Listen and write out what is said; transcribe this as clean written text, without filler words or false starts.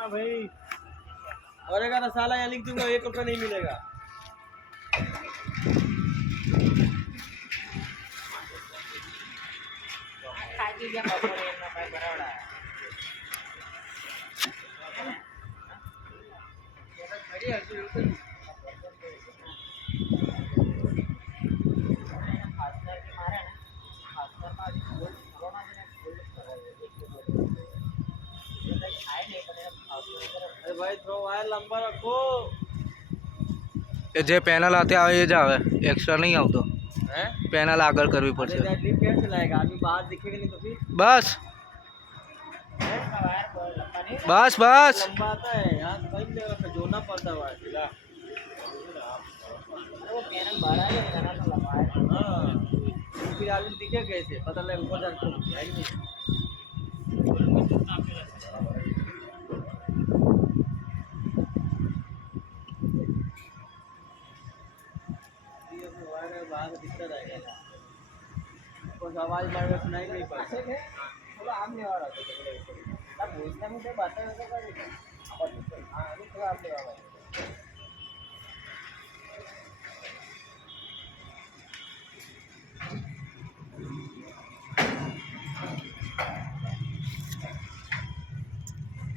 हाँ भाई, और अगर साला यहाँ लिख दूंगा 1 रुपया नहीं मिलेगा। अरे भाई थ्रो वायर लंबा रखो। જે પેનલ આતે આવે એ જ આવે, એક્સ્ટ્રા નહીં આવતો। हैं? પેનલ આગળ કરવી अरे પડશે। डेडलिफ्ट कैसे लाएगा आदमी, बाहर दिखेगा नहीं तो फिर। બસ બસ બસ लंबा आता है यहाँ कहीं जगह पे जोड़ना पड़ता है ढीला। वो पैनल बाहर आएगा ना तो लंबा है। हाँ फिर आदमी दिखे कैसे पता लगे ऊपर जाके है ही नहीं। बाहर दिखता रहेगा, कुछ आवाज मारेगा सुनाई नहीं पड़ता। थोड़ा आमने वाला था, तब भूसने में बातें वैसे कर रही थी। हाँ, थोड़ा आमने वाला